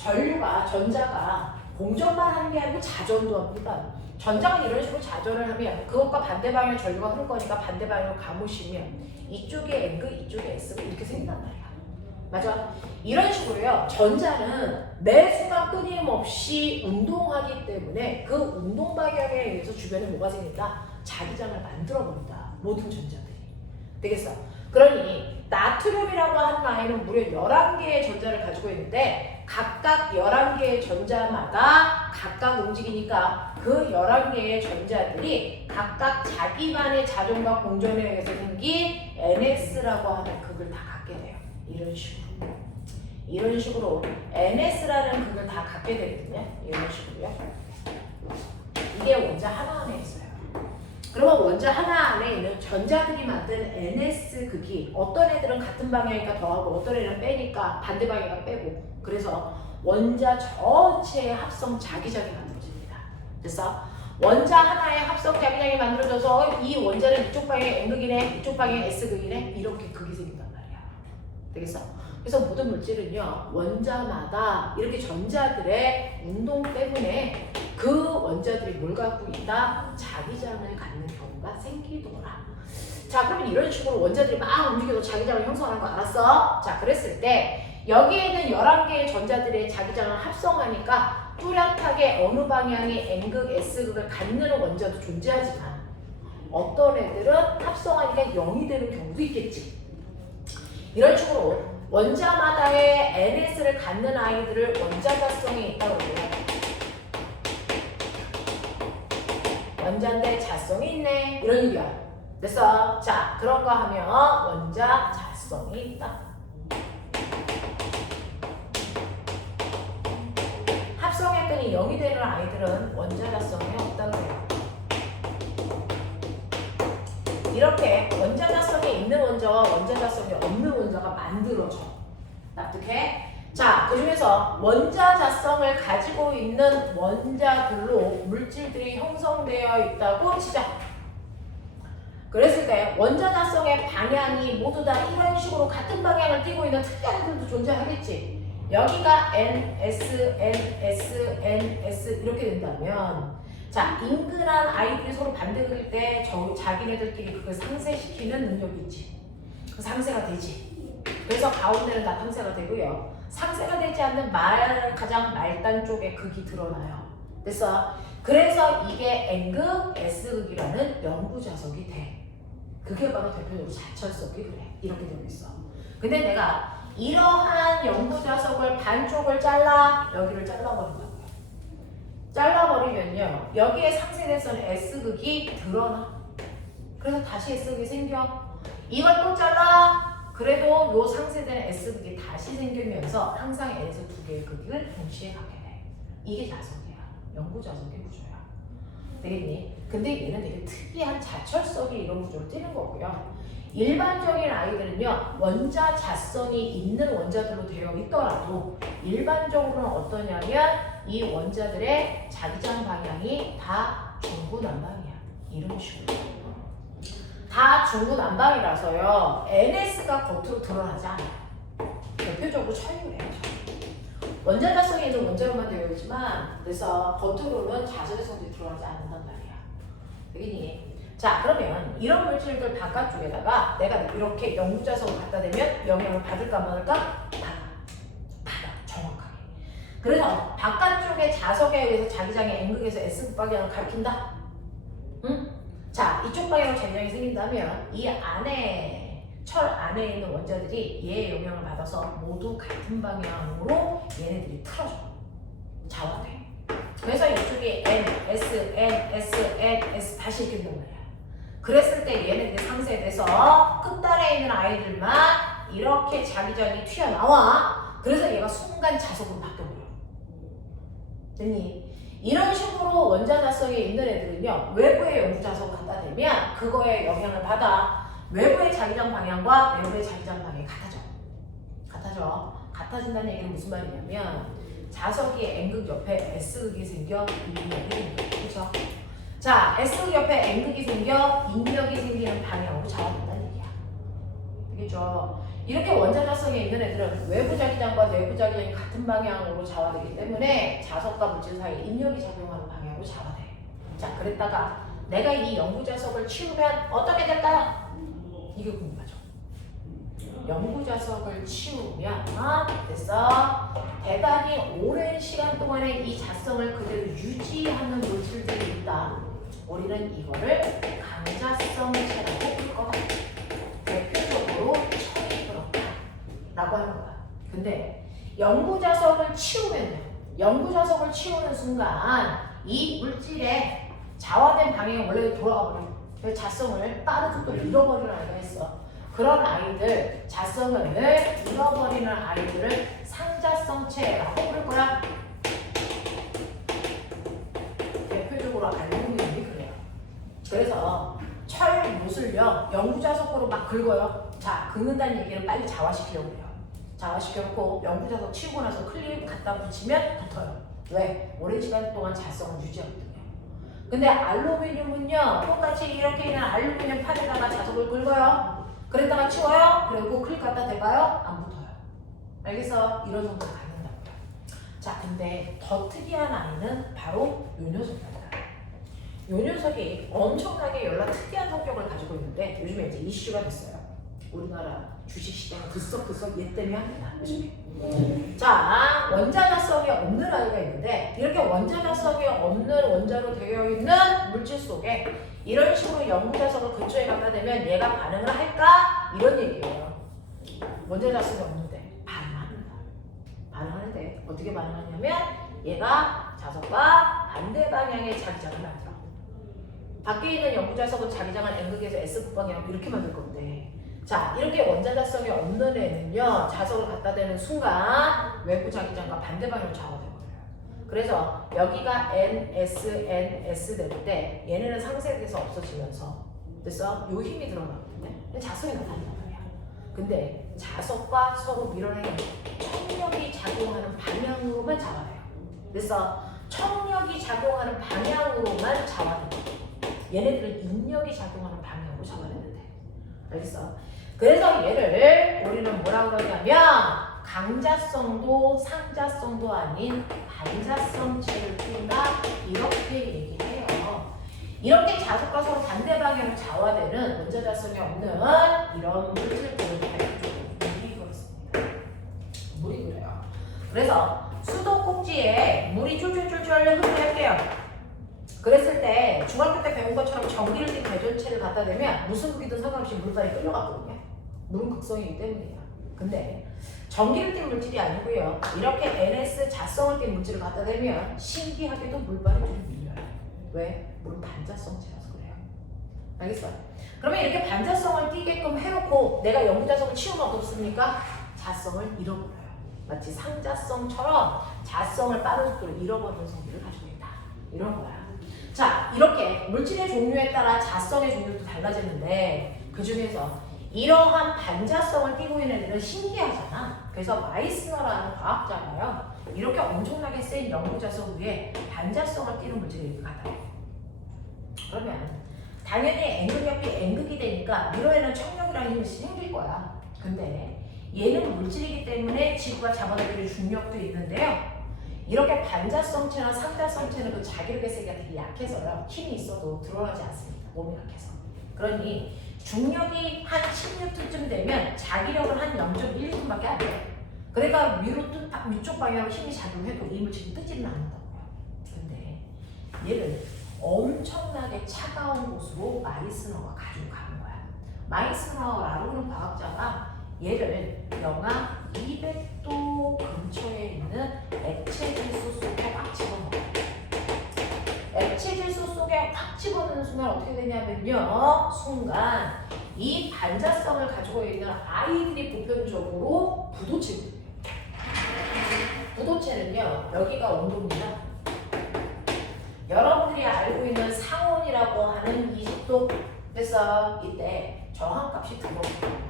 전자가 공전만 하는 게 아니고 자전도 합니다. 전자가 이런 식으로 자전을 하면 그것과 반대 방향 전류가 흐를 거니까 반대 방향으로 감으시면 이쪽에 N극, 이쪽에 S극 이렇게 생긴단 말이야. 맞아? 이런 식으로요. 전자는 매 순간 끊임없이 운동하기 때문에 그 운동 방향에 의해서 주변에 뭐가 생긴다? 자기장을 만들어 버린다. 모든 전자들이. 되겠어? 그러니 나트륨이라고 하는 아이는 무려 11개의 전자를 가지고 있는데 각각 11개의 전자마다 각각 움직이니까 그 11개의 전자들이 각각 자기만의 자전과 공전에 의해서 생긴 NS라고 하는 극을 다 갖게 돼요. 이런 식으로 NS라는 극을 다 갖게 되거든요. 이런 식으로요. 이게 원자 하나 안에 있어요. 그러면 원자 하나 안에 있는 전자들이 만든 NS 극이 어떤 애들은 같은 방향이니까 더하고 어떤 애들은 빼니까 반대 방향이니까 빼고 그래서 원자 전체의 합성 자기장이 만들어집니다. 그래서 원자 하나의 합성 자기장이 만들어져서 이 원자는 이쪽 방향에 N극이네 이쪽 방향에 S극이네 이렇게 극이 생긴단 말이야. 되겠어? 그래서 모든 물질은요 원자마다 이렇게 전자들의 운동 때문에 그 원자들이 뭘 갖고 있다? 자기장을 갖는 경우가 생기더라. 자 그러면 이런 식으로 원자들이 막 움직여서 자기장을 형성하는 거 알았어? 자 그랬을 때 여기에는 11개의 전자들의 자기장을 합성하니까 뚜렷하게 어느 방향의 N극, S극을 갖는 원자도 존재하지만 어떤 애들은 합성하니까 0이 되는 경우도 있겠지. 이런 식으로 원자마다의 NS를 갖는 아이들을 원자자성이 있다고 해요. 원자인데 자성이 있네. 이런 얘기야. 됐어? 자, 그런 거 하면 원자 자성이 있다. 합성했더니 0이 되는 아이들은 원자 자성이 없다고 해요. 이렇게 원자 자성이 있는 원자와 원자 자성이 없는 원자가 만들어져. 납득해? 자, 그 중에서 원자 자성을 가지고 있는 원자들로 물질들이 형성되어 있다고 치자. 그랬을 때 원자 자성의 방향이 모두 다 이런 식으로 같은 방향을 띠고 있는 특이한 애들도 존재하겠지. 여기가 N, S, N, S, N, S 이렇게 된다면 자, 인근한 아이들이 서로 반대극일 때 자기네들끼리 그걸 상쇄시키는 능력이 있지. 그 상쇄가 되지. 그래서 가운데는 다 상쇄가 되고요. 상쇄가 되지 않는 가장 말단 쪽에 극이 드러나요. 됐어? 그래서 이게 N극, S극이라는 영구자석이 돼. 그게 바로 대표적으로 자철석이 그래. 이렇게 되고 있어. 근데 내가 이러한 영구자석을 반쪽을 잘라 여기를 잘라버린다고요. 잘라버리면요. 여기에 상쇄돼서는 S극이 드러나. 그래서 다시 S극이 생겨. 이걸 또 잘라. 그래도 요 상쇄된 S극이 다시 생기면서 항상 N에서 두 개의 극을 동시에 갖게 돼. 이게 자석이야. 영구자석의 구조야. 되겠니? 근데 얘는 되게 특이한 자철석이 이런 구조를 띠는 거고요. 일반적인 아이들은요. 원자 자성이 있는 원자들로 되어 있더라도 일반적으로는 어떠냐면 이 원자들의 자기장 방향이 다 중구난방이야. 이런 식으로. 다 중구난방이라서요. NS가 겉으로 드러나지 않아요. 대표적으로 철유래요. 원자 자성이 있는 원자로만 되어 있지만 그래서 겉으로는 자석의 성질이 드러나지 않는단 말이야. 되겠니? 자 그러면 이런 물질들 바깥쪽에다가 내가 이렇게 영구자석을 갖다 대면 영향을 받을까 말까? 받아. 정확하게. 그래서 바깥쪽의 자석에 의해서 자기장의 N극에서 S극 방향을 가리킨다. 응? 자 이쪽 방향으로 자기장이 생긴다면 이 안에 철 안에 있는 원자들이 얘의 영향을 받아서 모두 같은 방향으로 얘네들이 틀어져. 자화돼. 그래서 이쪽이 N, S, N, S, N, S 다시 이렇게 된단 말이야. 그랬을 때 얘네들이 상쇄돼서 끝단에 있는 아이들만 이렇게 자기장이 튀어나와. 그래서 얘가 순간 자석으로 바뀌어버려. 됐니? 이런 식으로 원자 자석에 있는 애들은요. 외부의 영구 자석을 갖다 대면 그거에 영향을 받아 외부의 자기장 방향과 내부의 자기장 방향이 같아져. 같아진다는 얘기는 무슨 말이냐면 자석이 N극 옆에 S극이 생겨 인력이 생겨. 그렇죠? 자, S극 옆에 N극이 생겨 인력이 생기는 방향으로 자화된다는 얘기야. 알겠죠? 이렇게 원자자성에 있는 애들은 외부 자기장과 내부 자기장이 같은 방향으로 자화되기 때문에 자석과 물질 사이에 인력이 작용하는 방향으로 자화돼. 자, 그랬다가 내가 이 영구자석을 치우면 어떻게 될까요? 이게 궁금하죠. 영구자석을 치우면 됐어. 대단히 오랜 시간 동안에 이 자성을 그대로 유지하는 물질들이 있다. 우리는 이거를 강자성체라고 부를 거다. 대표적으로 철이 그렇다 라고 하는 거야. 근데 영구자석을 치우면요, 영구자석을 치우는 순간 이 물질의 자화된 방향이 원래 돌아가 버려. 그래서 자성을 빠른 속도로 잃어버리는 아이가 있어. 그런 아이들, 자성을 잃어버리는 아이들을 상자성체라고 부를 거야. 대표적으로 알루미늄이 그래요. 그래서 철못을요, 영구자석으로 막 긁어요. 자, 긁는다는 얘기는 빨리 자화시키려고 해요. 자화시켜놓고 영구자석 치우고 나서 클립 갖다 붙이면 붙어요. 왜? 오랜 시간 동안 자성을 유지하거든요. 근데 알루미늄은요, 똑같이 이렇게 있는 알루미늄 판에다가 자석을 긁어요. 그랬다가 치워요. 그리고 클립 갖다 대봐요. 안 붙어요. 알겠어? 이런 정도로 갖는다고요. 자, 근데 더 특이한 아이는 바로 요 녀석입니다. 요 녀석이 엄청나게 연락 특이한 성격을 가지고 있는데 요즘에 이제 이슈가 됐어요. 우리나라 주식시장 들썩들썩 얘 때문에 합니다. 요즘에. 자, 원자자성이 없는 아이가 있는데 이렇게 원자자성이 없는 원자로 되어 있는 물질 속에 이런 식으로 영구자석을 근처에 갖다 대면 얘가 반응을 할까? 이런 얘기예요. 원자자성이 없는데 반응합니다. 반응하는데 어떻게 반응하냐면 얘가 자석과 반대 방향의 자기장을 만들어. 밖에 있는 영구자석은 자기장을 N극에서 S극방향으로 이렇게 만들 건데, 자, 이렇게 원자자성이 없는 애는요, 자석을 갖다 대는 순간 외부 자기장과 반대 방향으로 좌우되거든요. 그래서 여기가 NS 될 때 얘네는 상쇄돼서 없어지면서, 그래서 요 힘이 들어가거든요. 자석이 나타난단 말이야. 근데 자석과 서로 밀어내는 청력이 작용하는 방향으로만 자화돼요. 그래서 청력이 작용하는 방향으로만 자화돼요. 얘네들은 인력이 작용하는 방향으로 자화되는데, 알겠어? 그래서 얘를 우리는 뭐라고 그러냐면 강자성도 상자성도 아닌 반자성체를 띈다, 이렇게 얘기해요. 이렇게 자석과 서로 반대 방향으로 자화되는 원자자성이 없는 이런 물질들을 대표적으로 물이 그렇습니다. 물이 그래요. 그래서 수도꼭지에 물이 쫄쫄쫄쫄 흐르게요. 그랬을 때 중학교 때 배운 것처럼 전기를 띤 대전체를 갖다 대면 무슨 무기든 상관없이 물살이 끌려갔거든요. 물은 극성이기 때문이에요. 근데 전기를 띤 물질이 아니고요, 이렇게 NS 자성을 띤 물질을 갖다 대면 신기하게도 물발이 좀 밀려요. 왜? 물은 반자성체라서 그래요. 알겠어요? 그러면 이렇게 반자성을 띠게끔 해놓고 내가 영구자성을 치우면 어떻습니까? 자성을 잃어버려요. 마치 상자성처럼 자성을 빠른 속도로 잃어버리는 성질을 가지고 있다, 이런 거야. 자, 이렇게 물질의 종류에 따라 자성의 종류도 달라지는데 그 중에서 이러한 반자성을 띠고 있는 애들은 신기하잖아. 그래서 마이스너라는 과학자가요, 이렇게 엄청나게 센 영구자석 위에 반자성을 띠는 물질을 이렇게 갖다 놔요. 그러면 당연히 N극 옆이 N극이 되니까 미로에는 청력이라는 힘이 생길 거야. 근데 얘는 물질이기 때문에 지구가 잡아들일 중력도 있는데요, 이렇게 반자성체나 상자성체는 그 자기력의 세계가 되게 약해서요, 힘이 있어도 드러나지 않습니다. 몸이 약해서. 그러니 중력이 한 10N쯤 되면 자기력은 한 0.1N밖에 안 돼요. 그러니까 위쪽 방향으로 힘이 작용해도 이 물질이 뜨지는 않는다고요. 근데 얘를 엄청나게 차가운 곳으로 마이스너가 가지고 가는 거야. 마이스너라는 과학자가 얘를 영하 200도 근처에 있는 액체 질소 속에 꽉 집어넣어요. 액체 질소 속에 확 집어넣는 순간 어떻게 되냐면요, 순간 이 반자성을 가지고 있는 아이들이 보편적으로 부도체거든요. 부도체는요, 여기가 온도입니다. 여러분들이 알고 있는 상온이라고 하는 20도, 그래서 이때 저항값이 들어옵니다.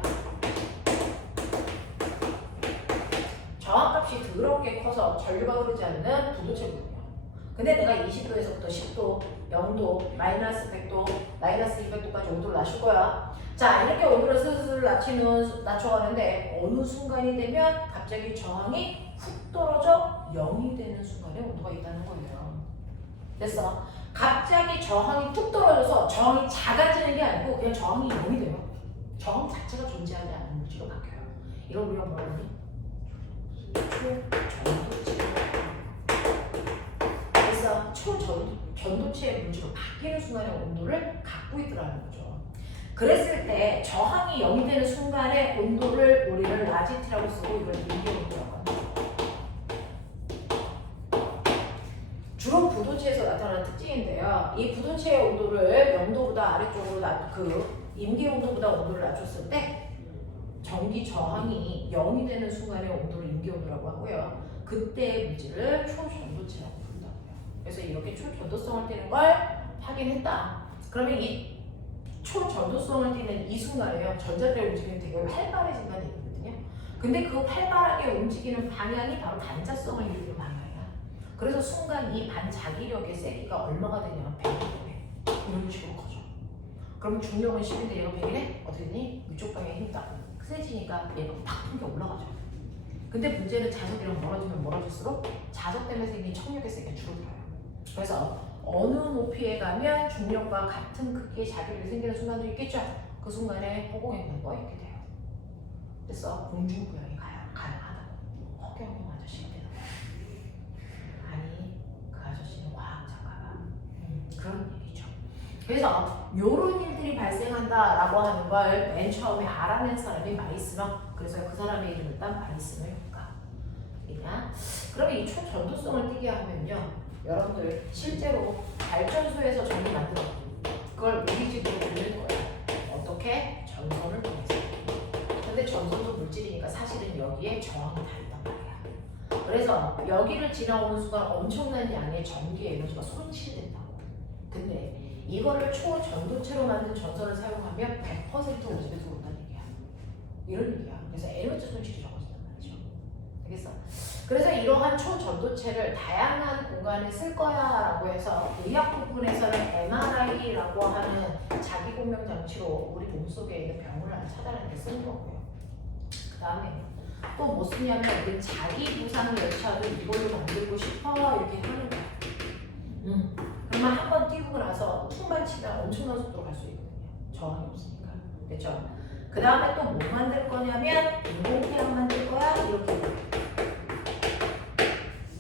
저항값이 더럽게 커서 전류가 흐르지 않는 부도체거든요. 근데 내가 20도에서부터 10도, 0도, 마이너스 100도, 마이너스 200도까지 온도를 낮출 거야. 자, 이렇게 온도를 슬슬 낮춰가는데 어느 순간이 되면 갑자기 저항이 훅 떨어져 0이 되는 순간에 온도가 있다는 거예요. 됐어? 갑자기 저항이 툭 떨어져서 저항이 작아지는 게 아니고 그냥 저항이 0이 돼요. 저항 자체가 존재하지 않는 물질로 바뀌어요. 이걸 우리가 뭐라 그러니? 초전도체. 그래서 초전도체의 물질로 바뀌는 순간의 온도를 갖고 있더라는 거죠. 그랬을 때 저항이 0이 되는 순간의 온도를 우리를 라지티라고 쓰고 이걸 인계온도라고 합니다. 주로 부도체에서 나타나는 특징인데요. 이 부도체의 온도를 0도보다 아래쪽으로 임계온도보다 온도를 낮췄을 때 전기 저항이 0이 되는 순간의 온도를 임계온도라고 하고요. 그때의 물질을 초전도체라고 부른다고요. 그래서 이렇게 초전도성을 띠는 걸 확인했다. 그러면 이 초전도성을 띠는 이 순간에요. 전자들의 움직임이 되게 활발해진다는 얘기거든요. 근데 그 활발하게 움직이는 방향이 바로 반자성을 이루는 방향이야. 그래서 순간 이 반자기력의 세기가 얼마가 되냐면 100이 돼. 이런 식으로 커져. 그러면 중력은 10인데 얘가 100이래? 어떻게 되니? 이쪽 방향에 힘이 딱 세지니까 얘가 팍 튕겨 올라가죠. 근데 문제는 자석이랑 멀어지면 멀어질수록 자석 때문에 생긴 청력의 세기가 줄어들어요. 그래서 어느 높이에 가면 중력과 같은 크기의 자기력이 생기는 순간도 있겠죠? 그 순간에 허공에 떠 있게 돼요. 그래서 공중부양이 가능하다고. 허경영 아저씨가 되는 거예요. 아니, 그 아저씨는 과학자가 그런 얘기죠. 그래서 이런 일들이 발생한다라고 하는 걸 맨 처음에 알아낸 사람이 마이스너. 그래서 그 사람의 이름을 딴 마이스너였다. 그러면 이 초전도성을 띠게 하면요, 여러분들 실제로 발전소에서 전기 만들었고 그걸 우리 집으로 돌릴 거예요. 어떻게? 전선을 통해서. 근데 전선도 물질이니까 사실은 여기에 저항이 다 있단 말이야. 그래서 여기를 지나오는 순간 엄청난 양의 전기 에너지가 손실된다고. 근데 이거를 초전도체로 만든 전선을 사용하면 100% 우리 집에 들어온다는 얘기야. 이런 얘기야. 그래서 에너지 손실이 적어진단 말이죠. 알겠어? 그래서 이러한 초전도체를 다양한 공간에 쓸 거야 라고 해서 의학 부분에서는 MRI라고 하는 자기공명 장치로 우리 몸속에 있는 병을 찾아내는 데 쓰는 거고요. 그 다음에 또 뭐 쓰냐면 그 자기 부상 열차를 이걸로 만들고 싶어 이렇게 하는 거야. 그러면 한 번 띄우고 나서 툭만 치면 엄청난 속도로 갈 수 있거든요. 저항이 없으니까. 그렇죠? 그 다음에 또 뭐 만들 거냐면 인공태양 만들 거야 이렇게.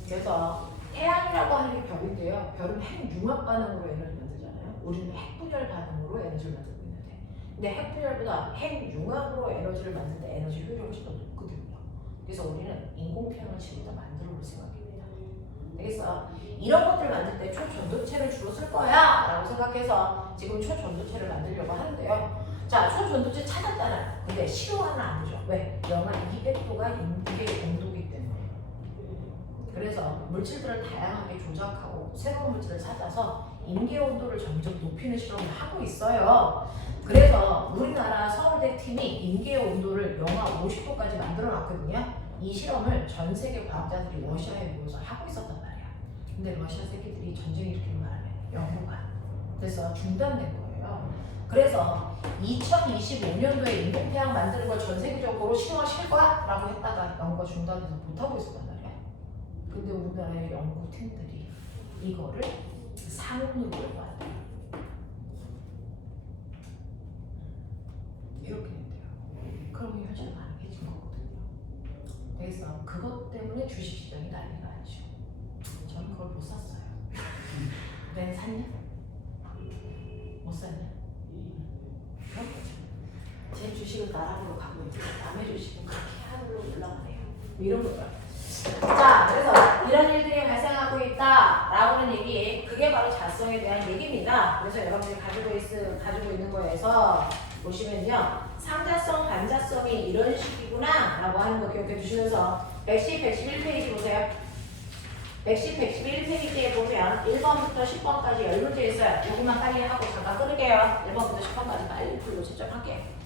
그래서 태양이라고 하는 게 별인데요. 별은 핵융합 반응으로 에너지 만들잖아요. 우리는 핵분열 반응으로 에너지를 만들고 있는데, 근데 핵분열보다 핵융합으로 에너지를 만들 때 에너지 효율이 훨씬 더 높거든요. 그래서 우리는 인공태양을 지금 다 만들어 볼 생각입니다. 알겠어? 이런 것들을 만들 때 초전도체를 주로 쓸 거야 라고 생각해서 지금 초전도체를 만들려고 하는데요. 자, 초전도체 찾았잖아요. 근데 실용화는 아니죠. 왜? 영하 200도가 임계 온도이기 때문에. 그래서 물질들을 다양하게 조작하고 새로운 물질을 찾아서 임계 온도를 점점 높이는 실험을 하고 있어요. 그래서 우리나라 서울대 팀이 임계 온도를 영하 50도까지 만들어 놨거든요. 이 실험을 전 세계 과학자들이 러시아에 모여서 하고 있었단 말이야. 근데 러시아 새끼들이 전쟁이 일으키는 바람에 연구가 그래서 중단된 거예요. 그래서 2025년도에 인공태양 만드는 걸 전 세계적으로 실험하실 거야? 라고 했다가 연구가 중단돼서 못하고 있었단 말이야. 근데 우리나라의 연구팀들이 이거를 상업으로 끌고 왔대요. 이렇게 된대요. 그러면 현실은 가능해진 거거든요. 그래서 그것 때문에 주식시장이 난리가 아니죠. 저는 그걸 못 샀어요. 왜 샀냐? 못 샀냐? 그런 거죠. 제 주식은 나락으로 가고 있고 남의 주식은 그렇게 하늘로 올라가네요. 이런 거죠. 자, 그래서 이런 일들이 발생하고 있다라고는 얘기, 그게 바로 자성에 대한 얘기입니다. 그래서 여러분들이 가지고 있는 거에서 보시면요, 상자성, 반자성이 이런 식이구나 라고 하는 거 기억해 주시면서 110, 111페이지 보세요. 110, 111페이지에 보면 1번부터 10번까지 10문제 있어요. 요것만 빨리 하고 잠깐 끊을게요. 1번부터 10번까지 빨리 풀로 채점할게요.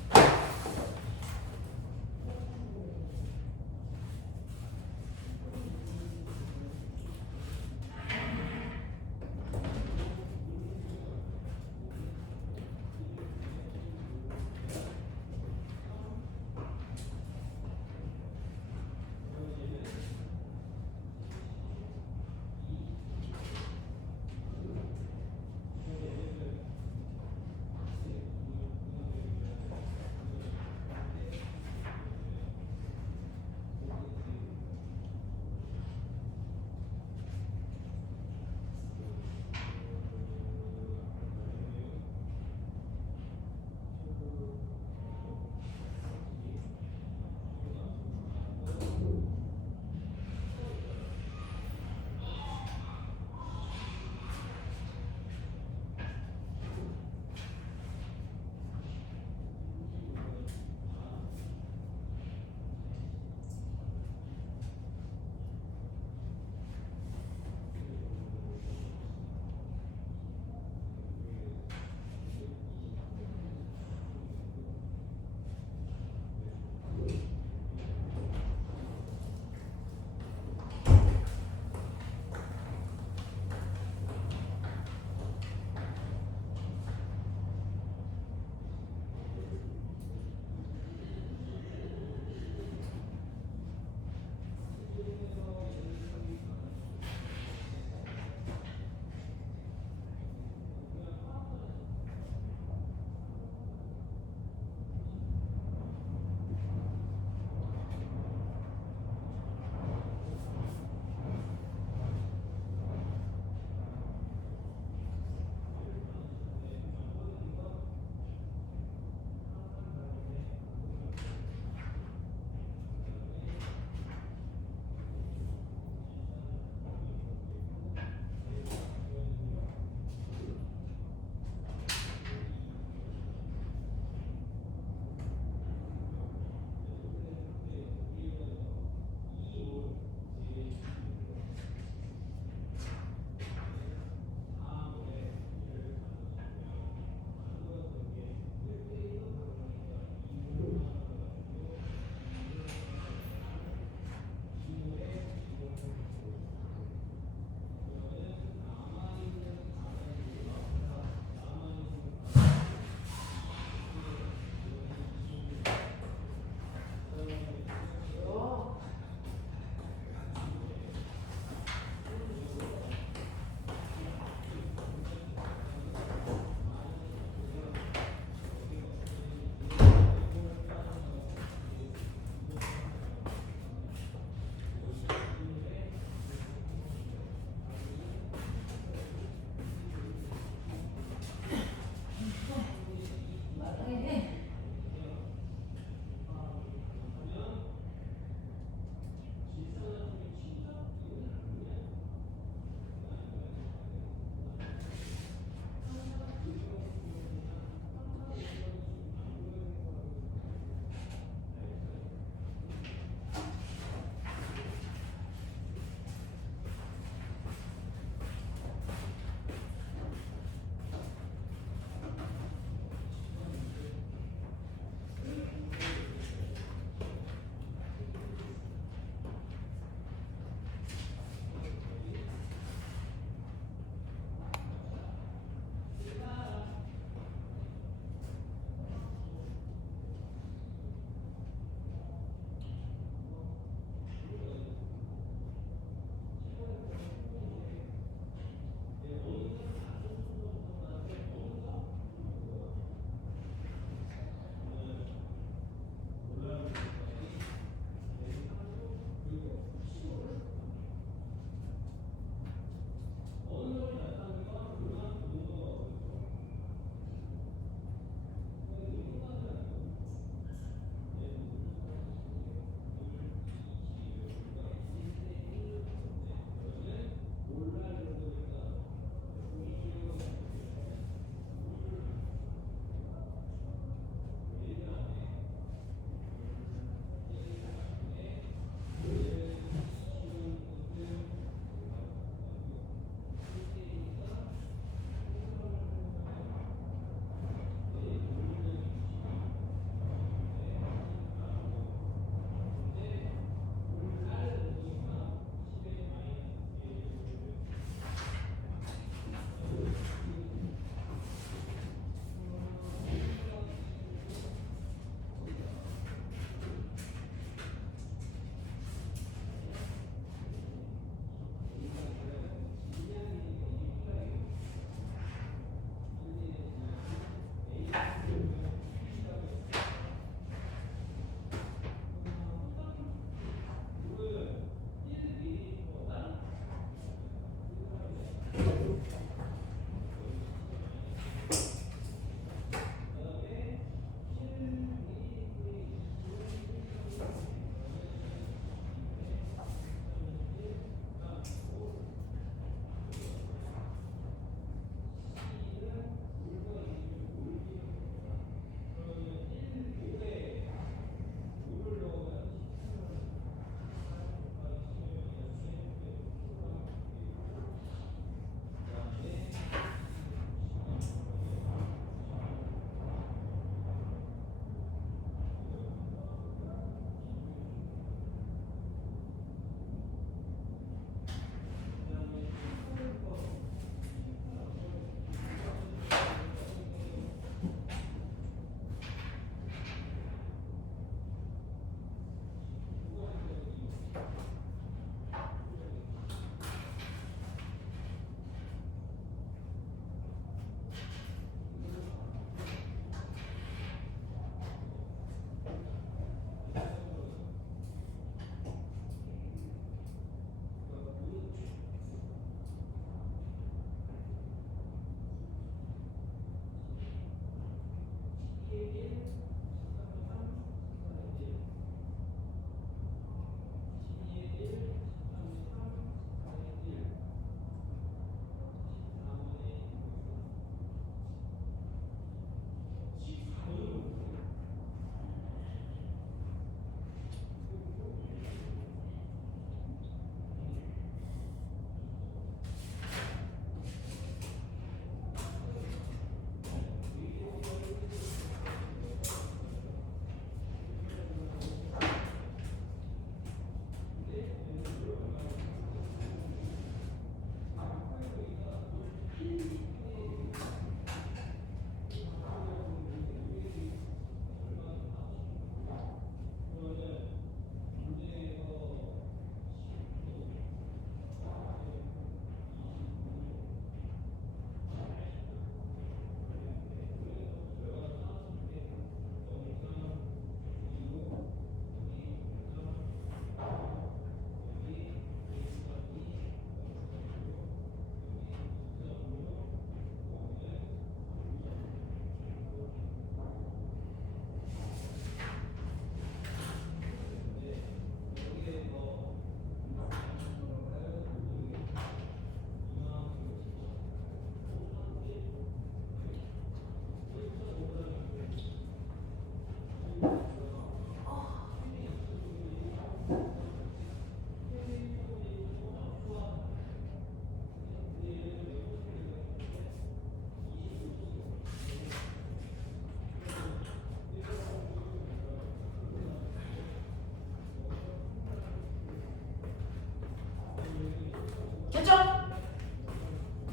됐죠?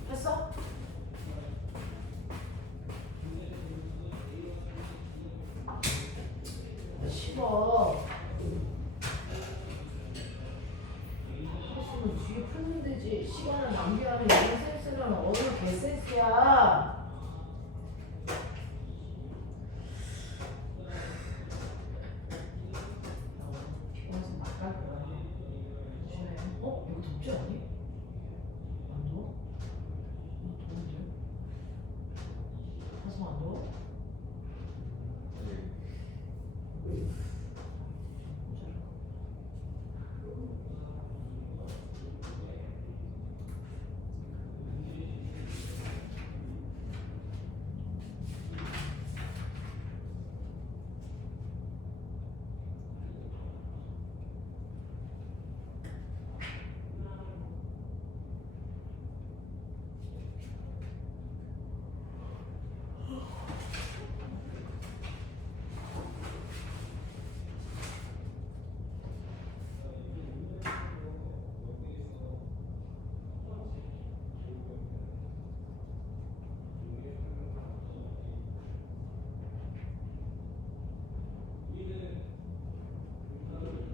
됐어? 쉬워. 했으면 뒤에 풀면 되지. 시간을 낭비하는 이런 센스는 어느 개센스야. 피곤해서 막갈 거야. 조심해. 어? 이거 덥지 않니? 안 더워? 더운데? 가슴 안 더워?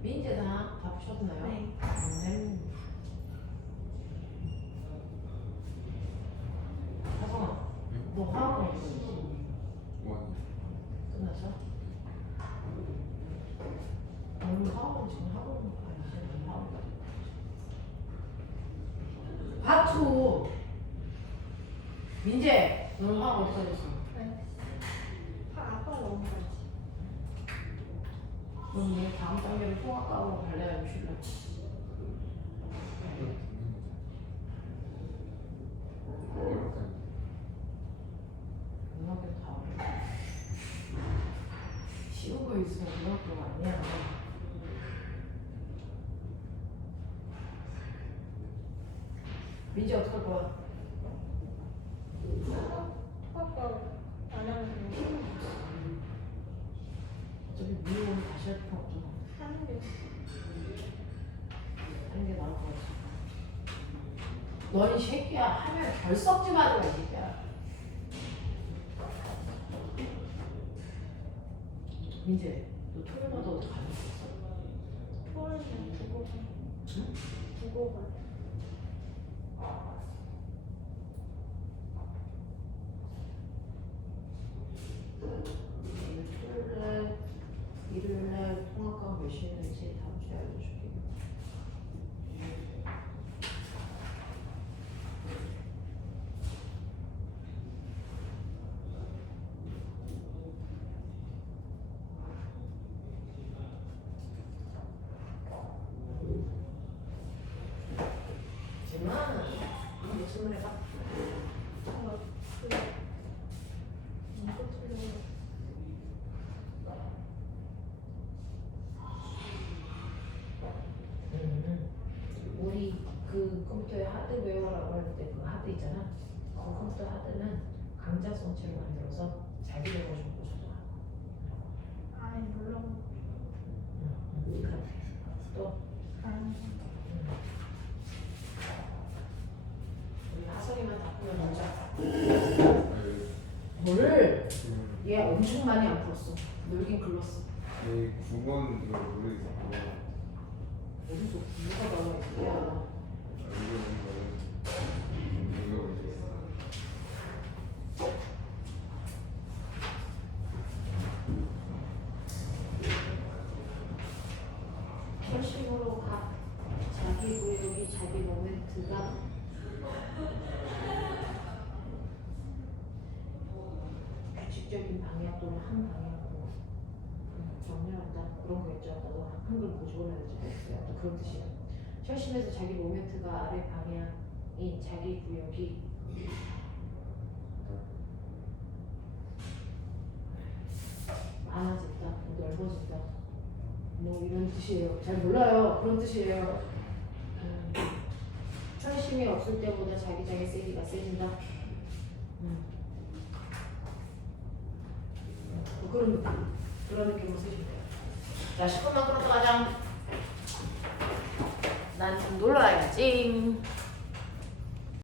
민재다 다 푸셨나요? 네. 하성아, 너 화학은 어디 있어? 원. 끝났어? 오늘 화학은 지금 하고 있는 거 아니지? 화학. 파투. 민재, 너는 화학 어디까지 했어? 네. 아빠가 너무 잘했어. 그럼 내 다음 단계로 통합과로 갈래야 줄래? 고등학교 다 어려. 쉬운 거 있으면 고등학교가 아니야. 민지 어떡할 거야? 아빠 안 하면 그냥 쉬는 거지. 어차피 미용은 다시 할 필요 없잖아. 하는 게 하는 게 나을 것 같아. 넌 이 새끼야 하면 결 썩지 말고 이 새끼야. 민재, 너 토요일마다 어디 가는 거 있어? 토요일에 두고 가. 응? 두고 가. 토요일날, 일요일날 통학과 몇 시에 있는지 다음 주에 알려줄게. 하지만 이제 질문해봐. 우리 그 컴퓨터에 하드웨어라고 할 때 그 하드 있잖아. 그 컴퓨터 하드는 강자성체로 만들어서 자기적으로 좀 보셔줘. 아니 물론 또 우리 하성이만 바꾸면 먼저. 뭘? 얘 엄청 많이 안 풀었어. 놀긴 글렀어. 네, 9번 이거 모르겠고. 어디서 누가 나와 있냐? 결심으로 각 자기 구역이 자기 모멘트가 규칙적인 방향 또는 한 방향으로 정렬한다 그런 거 있죠. 나도 한글 보조를 해야지 모르겠어요. 그런 뜻이야. 철심에서 자기 모멘트가 아래 방향인 자기 구역이 많아진다, 넓어진다. 뭐 이런 뜻이에요. 잘 몰라요. 그런 뜻이에요. 철심이 없을 때보다 자기장의 세기가 세진다. 뭐 그런 느낌. 그런 느낌으로 쓰시면 돼요. 자, 10분만 끌어서 가자. 난 좀 놀러야지.